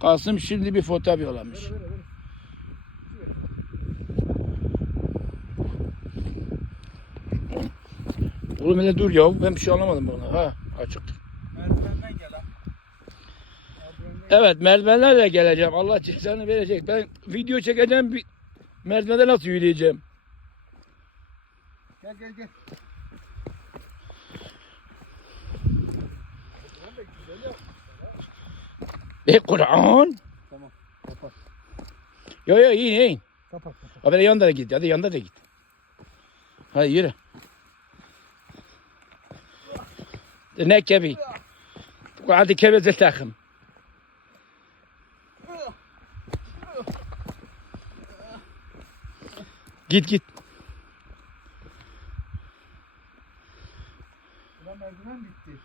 Kasım şimdi bir fotoğraf yollamış. Oğlum hele dur ya ben bir şey anlamadım buna. Ha. Merdivenden gel. Merdivenden Evet merdivenlerle geleceğim. Allah cezanı verecek. Ben video çekeceğim. Bir... Merdivende nasıl yürüyeceğim? Gel gel gel. E Kur'an. Tamam. Kapat. Yo yo in in. Kapat kapat. Hadi yanında da git. Hadi yanında da git. Hadi yürü. Ne kebi? Hadi kebeze takım. Git git. Ulan merdiven bitti.